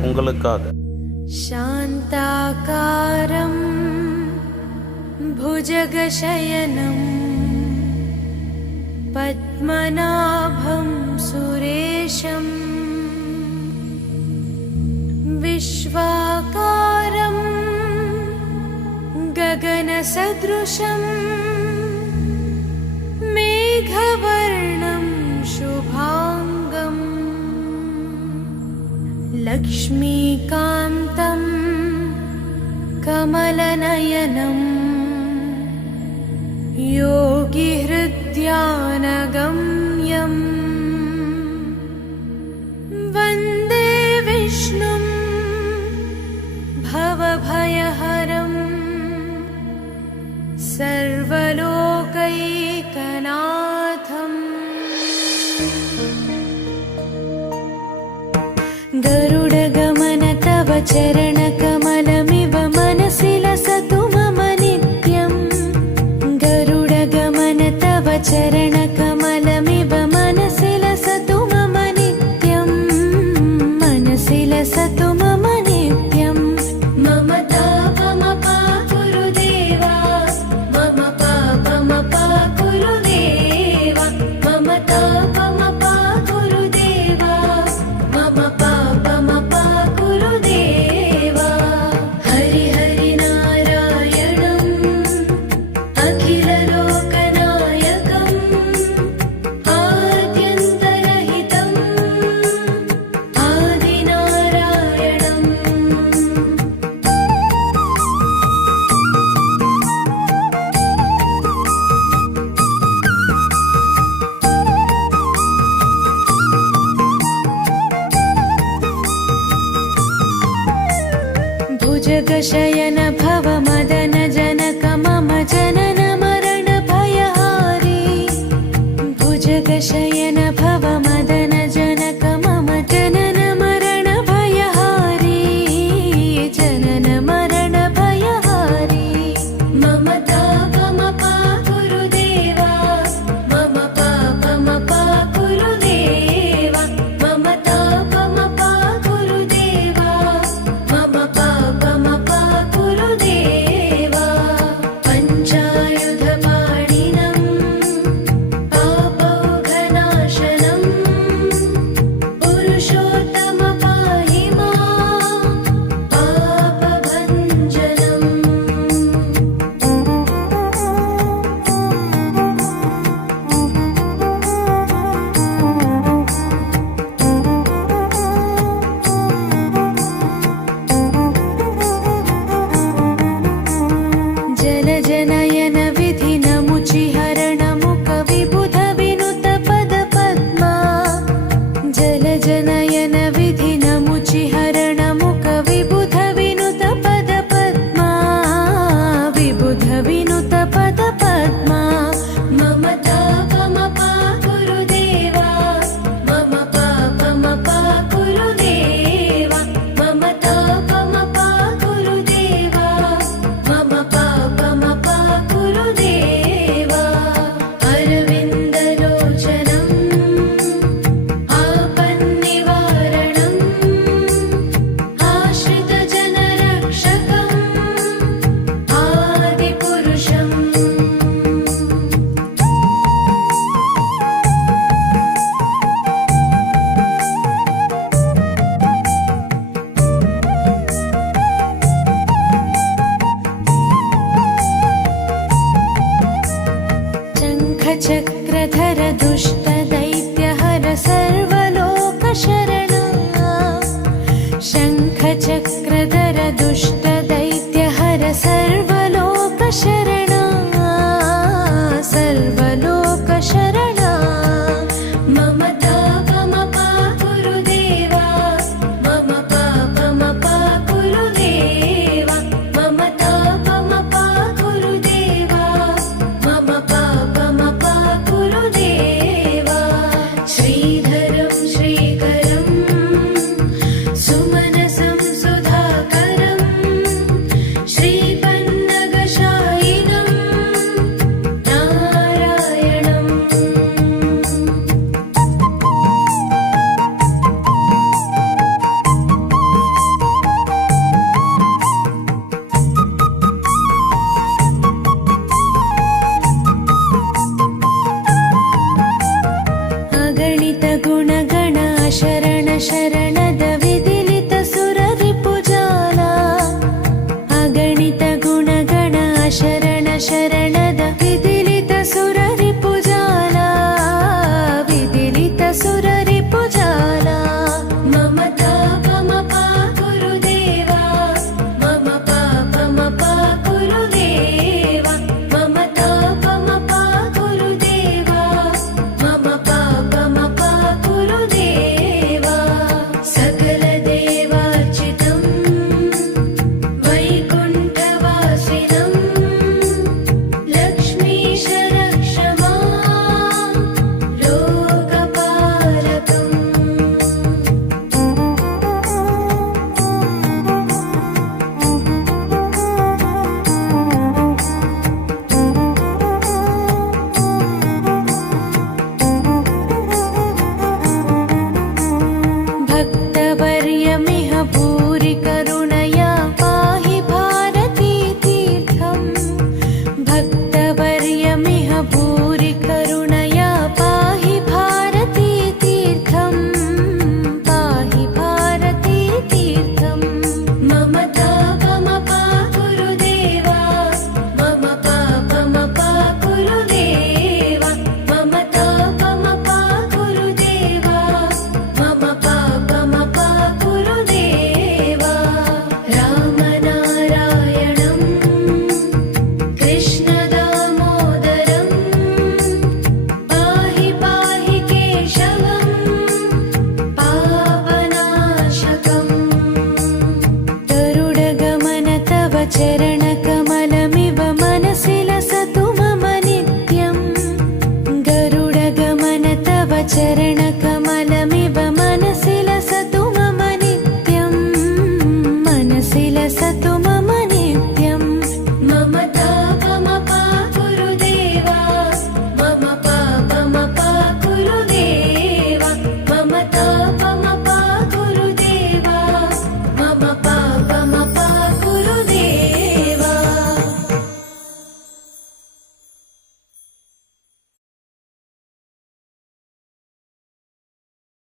உங்களுக்காக. शान्ताकारं भुजगशयनं पद्मनाभं सुरेशं विश्वाकारं गगनसदृशं मेघवर्णं शुभांगं लक्ष्मीकान्तं कमलनयनं योगिहृद्यानगम्यं वन्दे विष्णुं भवभयहरं सर्वलोकैकनाथम्। गरुडगमन तव चरणकमलमिव मनसि लसतु मम नित्यम्। गरुडगमन तव चरणकमलमिव मनसि लसतु मम नित्यम्। मनसि लसतु मम नित्यम्। मम तापमपा गुरुदेवा, मम पापमपा गुरुदेवा, मम तापमपा गुरुदेवा, मम पापमपा गुरुदेवा। हरि हरि नारायणम् अखिललोकनायकम् आद्यन्तरहितम् आदिनारायणम्। भुजगशयन भव मदन जनक मम जनन मरण भयहारी। भुजगशयन भव मदन जनक मम जनन मरण भयहारी। जनन मरण भयहारी। मम तापमपा गुरुदेवा, मम पापमपा गुरुदेवा, मम तापमपा गुरुदेवा, मम पापमपा गुरुदेवा। चरणकमलमिव मनसि लसतु मम नित्यम् गरुडगमन तव चरणकमलमिव मनसि लसतु मम नित्यम् मनसि लसतु मम नित्यम् मम तापमपा गुरुदेवा मम पापमपा गुरुदेवा मम तापमपा गुरुदेवा मम पापमपा